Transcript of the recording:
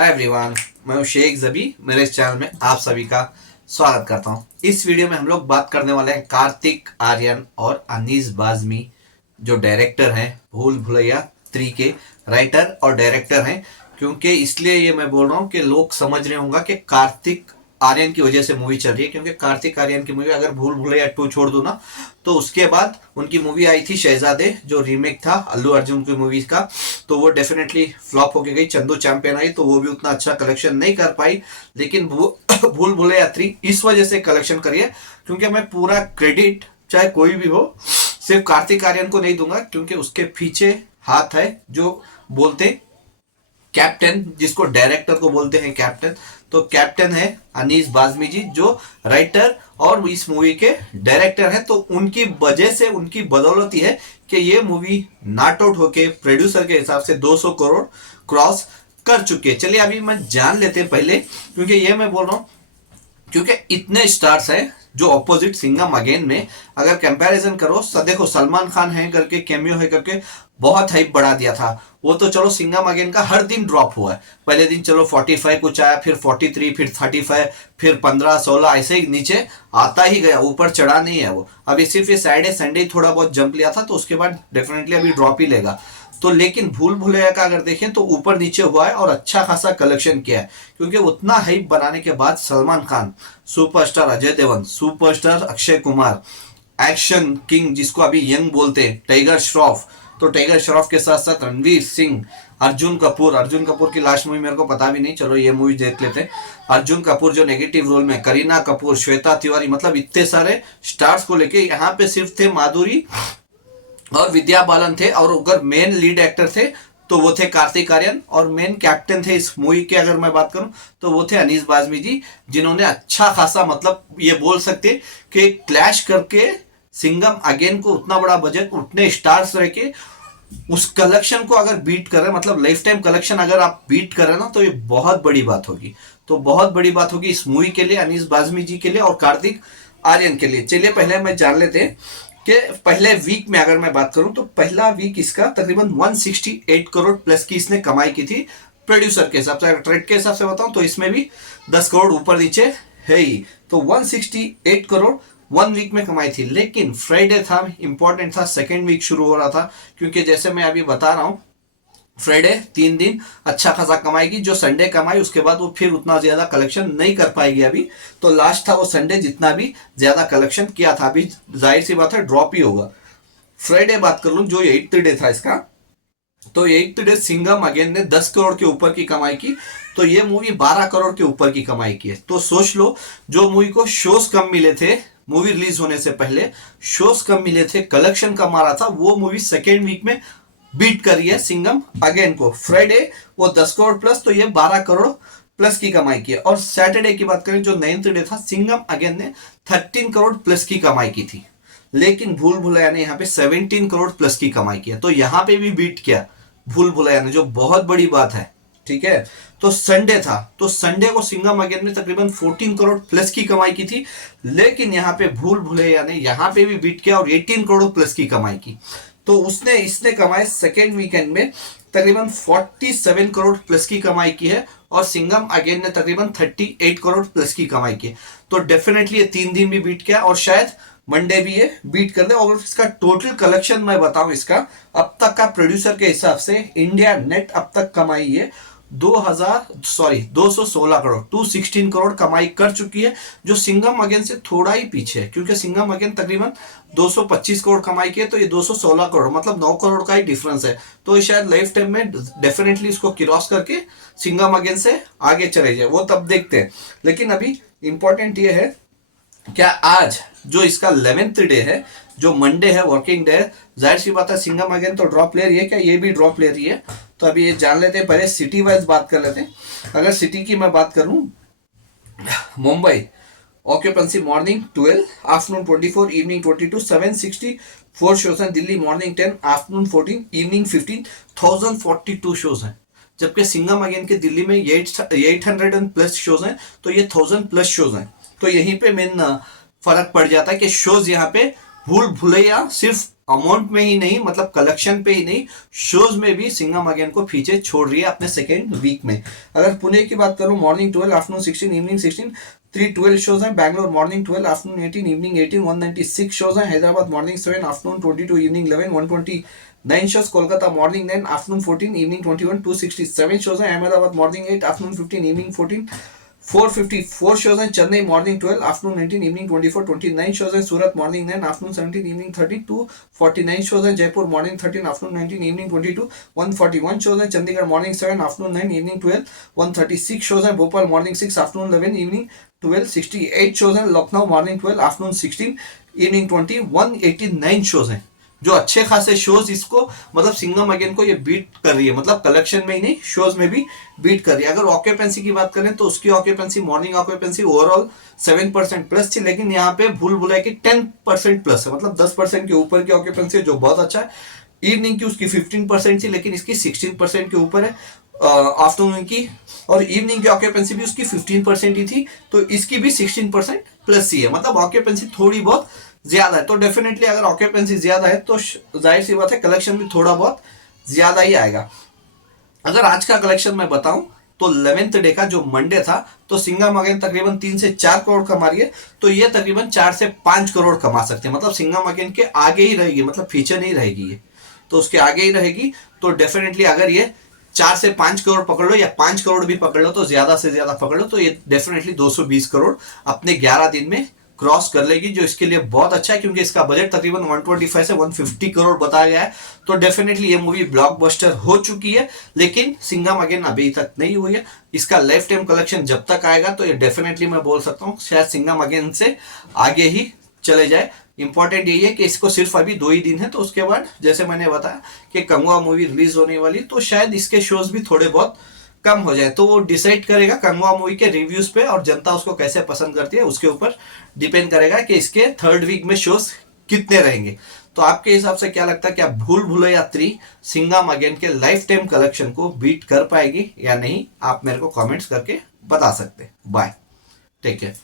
Hi everyone, मैं हूं शेख जबी। मेरे इस चैनल में आप सभी का स्वागत करता हूं। इस वीडियो में हम लोग बात करने वाले हैं कार्तिक आर्यन और अनीस बाज़मी, जो डायरेक्टर हैं भूल भुलैया 3 के राइटर और डायरेक्टर हैं। क्योंकि इसलिए ये मैं बोल रहा हूँ कि लोग समझ रहे होंगे कि कार्तिक आर्यन की वजह से मूवी चल रही है, क्योंकि कार्तिक आर्यन की मूवी अगर भूल भुलैया 2 छोड़ दूं ना, तो उसके बाद उनकी मूवी आई थी शहजादे, जो रीमेक था अल्लू अर्जुन की मूवी का, तो वो डेफिनेटली फ्लॉप होके गई। चंदू चैंपियन आई तो वो भी उतना अच्छा कलेक्शन नहीं कर पाई, लेकिन भूल भुलैया 3 इस वजह से कलेक्शन करी है, क्योंकि मैं पूरा क्रेडिट चाहे कोई भी हो सिर्फ कार्तिक आर्यन को नहीं दूंगा, क्योंकि उसके पीछे हाथ है जो बोलते कैप्टन, जिसको डायरेक्टर को बोलते हैं कैप्टन, तो कैप्टन है अनीस बाज़मी जी, जो राइटर और इस मूवी के डायरेक्टर हैं। तो उनकी वजह से, उनकी बदौलत ही है कि ये मूवी नॉट आउट होके प्रोड्यूसर के हिसाब से 200 करोड़ क्रॉस कर चुकी है। चलिए अभी मैं जान लेते हैं पहले, क्योंकि ये मैं बोल रहा हूँ क्योंकि इतने स्टार्स हैं जो ऑपोजिट सिंघम अगेन में अगर कंपैरिजन करो, देखो सलमान खान है करके, कैमियो है करके बहुत हाइप बढ़ा दिया था। वो तो चलो सिंघम अगेन का हर दिन ड्रॉप हुआ है। पहले दिन चलो 45 कुछ आया, फिर 43, फिर 35, फिर 15, 16 ऐसे ही नीचे आता ही गया, ऊपर चढ़ा नहीं है वो। अभी सिर्फ ये सैटरडे संडे थोड़ा बहुत जंप लिया था, तो उसके बाद डेफिनेटली अभी ड्रॉप ही लेगा। तो लेकिन भूल भुलैया का अगर देखें तो ऊपर नीचे हुआ है और अच्छा खासा कलेक्शन किया है, क्योंकि उतना हाइप बनाने के बाद Salman Khan, superstar Ajay Devgan, superstar Akshay Kumar, action king जिसको अभी यंग बोलते हैं टाइगर श्रॉफ, तो टाइगर श्रॉफ के साथ साथ रणवीर सिंह, अर्जुन कपूर की लास्ट मूवी मेरे को पता भी नहीं, चलो ये मूवी देख लेते हैं। अर्जुन कपूर जो नेगेटिव रोल में, करीना कपूर, श्वेता तिवारी, मतलब इतने सारे स्टार्स को लेके यहाँ पे सिर्फ थे माधुरी और विद्या बालन थे, और अगर मेन लीड एक्टर थे तो वो थे कार्तिक आर्यन, और मेन कैप्टन थे इस मूवी के अगर मैं बात करूं तो वो थे अनीस बाज़मी जी, जिन्होंने अच्छा खासा, मतलब ये बोल सकते कि क्लैश करके सिंघम अगेन को उतना बड़ा बजट, उतने स्टार्स रह के उस कलेक्शन को अगर बीट कर रहे, मतलब लाइफ टाइम कलेक्शन अगर आप बीट कर रहे ना, तो ये बहुत बड़ी बात होगी। तो बहुत बड़ी बात होगी इस मूवी के लिए, अनीस बाज़मी जी के लिए और कार्तिक आर्यन के लिए। चलिए पहले मैं जान लेते हैं कि पहले वीक में अगर मैं बात करूं तो पहला वीक इसका तकरीबन 168 करोड़ प्लस की इसने कमाई की थी प्रोड्यूसर के हिसाब से। अगर ट्रेड के हिसाब से बताऊं तो इसमें भी 10 करोड़ ऊपर नीचे है ही, तो 168 करोड़ 1 वीक में कमाई थी। लेकिन फ्राइडे था, इंपॉर्टेंट था, सेकेंड वीक शुरू हो रहा था, क्योंकि जैसे मैं अभी बता रहा हूं फ्राइडे 3 दिन अच्छा खासा कमाएगी, जो संडे कमाई उसके बाद वो फिर उतना ज्यादा कलेक्शन नहीं कर पाएगी। अभी तो लास्ट था वो संडे जितना भी ज्यादा कलेक्शन किया था, अभी जाहिर सी बात है ड्रॉप ही होगा। फ्राइडे बात कर लूं जो 8th डे था इसका, तो 8th डे सिंघम अगेन ने 10 करोड़ के ऊपर की कमाई की, तो ये मूवी 12 करोड़ के ऊपर की कमाई की है। तो सोच लो, जो मूवी को शोज कम मिले थे मूवी रिलीज होने से पहले, शोज कम मिले थे, कलेक्शन कम आ रहा था, वो मूवी सेकेंड वीक में बीट करी है सिंघम अगेन को। फ्राइडे वो 10 करोड़ प्लस, तो ये 12 करोड़ प्लस की कमाई की है। और सैटरडे की बात करें जो 9th डे था, सिंघम अगेन ने 13 करोड़ प्लस की कमाई की थी, लेकिन भूल भुलैया ने यहाँ पे 17 करोड़ प्लस की कमाई की है। तो यहाँ पे भी बीट किया भूल भुलैया ने, जो बहुत बड़ी बात है। ठीक है, तो संडे था, तो संडे को सिंघम अगेन ने तकरीबन 14 करोड़ प्लस की कमाई की थी, लेकिन यहाँ पे भूल भुलैया ने यहाँ पे भी बीट किया और 18 करोड़ प्लस की कमाई की। तो इसने कमाए सेकेंड वीकेंड में तकरीबन 47 करोड़ प्लस की कमाई की है, और सिंघम अगेन ने तकरीबन 38 करोड़ प्लस की कमाई की। तो डेफिनेटली ये 3 दिन भी बीट किया, और शायद मंडे भी ये बीट कर दे। और इसका टोटल कलेक्शन मैं बताऊं, इसका अब तक का प्रोड्यूसर के हिसाब से इंडिया नेट अब तक कमाई है 216 करोड़, 216 करोड़ कमाई कर चुकी है, जो सिंघम अगेन से थोड़ा ही पीछे है, क्योंकि सिंघम अगेन तकरीबन 225 करोड़ कमाई की है, तो ये 216 करोड़, मतलब 9 करोड़ का ही डिफरेंस है। तो ये शायद लाइफ टाइम में डेफिनेटली इसको क्रॉस करके सिंघम अगेन से आगे चले जाए, वो तब देखते हैं। लेकिन अभी इंपॉर्टेंट ये है, क्या आज जो इसका 11th डे है, जो मंडे है, वर्किंग डे है, जाहिर सी बात है सिंघम अगेन तो ड्रॉप ले रही है, क्या ये भी ड्रॉप ले रही है? तो अभी ये जान लेते हैं, पहले सिटी वाइज बात कर लेते हैं। अगर सिटी की मैं बात करूं, Mumbai occupancy morning 12, afternoon 24, evening 22, 764 shows हैं। Delhi morning 10, afternoon 14, evening 15, 1042 shows हैं। जबकि सिंघम अगेन के दिल्ली में 800 प्लस शोज हैं, तो ये 1000 प्लस शोज हैं। तो यहीं पे मेन फर्क पड़ जाता है कि शोज यहाँ पे भूल भुलैया सिर्फ अमाउंट में ही नहीं, मतलब कलेक्शन पे ही नहीं, शोज में भी सिंघम अगेन को पीछे छोड़ रही है अपने सेकेंड वीक में। अगर पुणे की बात करूं, मॉर्निंग 12, आफ्टरनून 16, इवनिंग 16, 312 शोज हैं। Bangalore morning 12, afternoon 18, evening 18, 196 shows हैं। Hyderabad morning 7, afternoon 22, evening 11, 129 shows. Kolkata morning 9, afternoon 14, evening 21, 267 shows हैं। Ahmedabad morning 8, afternoon 15, evening 14, 454 shows हैं। Chennai morning 12, afternoon 19, evening 24, 29 shows हैं। Surat morning 9, afternoon 17, evening 30, 249 shows हैं। Jaipur morning 13, afternoon 19, evening 22, 141 shows हैं। Chandigarh morning 7, afternoon 9, evening 12, 136 shows हैं। Bhopal morning 6, afternoon 11, evening 12, 68 shows हैं। Lucknow morning 12, afternoon 16, evening 20, 189 shows हैं। जो अच्छे खासे शोज इसको, मतलब सिंघम अगेन को ये बीट कर रही है, मतलब कलेक्शन में ही नहीं, शोज में भी बीट कर रही है। अगर ऑक्यूपेंसी की बात करें तो उसकी occupancy, morning occupancy overall 7% plus थी, लेकिन यहाँ पे भूल भुलाए की 10% प्लस है, मतलब 10% के ऊपर की ऑक्यूपेंसी है, जो बहुत अच्छा है। इवनिंग की उसकी 15% थी, लेकिन इसकी 16% के ऊपर है आफ्टरनून की, और इवनिंग की ऑक्यूपेंसी भी उसकी 15% ही थी, तो इसकी भी 16% प्लस ही है, मतलब ऑक्यूपेंसी थोड़ी बहुत ज्यादा है। तो डेफिनेटली अगर ऑक्यूपेंसी ज्यादा है तो जाहिर सी बात है कलेक्शन भी थोड़ा बहुत ज्यादा ही आएगा। अगर आज का कलेक्शन मैं बताऊं तो 11th डे का जो मंडे था, तो सिंघम अगेन तकरीबन 3 से 4 करोड़ कमा रही है, तो ये तकरीबन 4 से 5 करोड़ कमा सकते हैं, मतलब सिंघम अगेन के आगे ही रहेगी, मतलब पीछे नहीं रहेगी ये, तो उसके आगे ही रहेगी। तो डेफिनेटली अगर ये 4 से 5 करोड़ पकड़ लो, या 5 करोड़ भी पकड़ लो, तो ज्यादा से ज्यादा पकड़ लो, तो ये डेफिनेटली 220 करोड़ अपने 11 दिन में क्रॉस कर लेगी, जो इसके लिए बहुत अच्छा है, क्योंकि इसका बजट तकरीबन 125 से 150 करोड़ बताया गया है। तो डेफिनेटली ये मूवी ब्लॉकबस्टर हो चुकी है, लेकिन सिंघम अगेन अभी तक नहीं हुई है। इसका लाइफ टाइम कलेक्शन जब तक आएगा, तो ये डेफिनेटली मैं बोल सकता हूँ शायद सिंघम अगेन से आगे ही चले जाए। इंपॉर्टेंट यही है कि इसको सिर्फ अभी 2 ही दिन है, तो उसके बाद जैसे मैंने बताया कि कंगुआ मूवी रिलीज होने वाली, तो शायद इसके शोज भी थोड़े बहुत कम हो जाए, तो वो डिसाइड करेगा कंगुआ मूवी के रिव्यूज पे, और जनता उसको कैसे पसंद करती है उसके ऊपर डिपेंड करेगा कि इसके 3rd वीक में शोज कितने रहेंगे। तो आपके हिसाब से क्या लगता है, क्या भूल भुलैया 3 सिंघम अगेन के लाइफ टाइम कलेक्शन को बीट कर पाएगी या नहीं? आप मेरे को कमेंट्स करके बता सकते हैं। Bye, take care.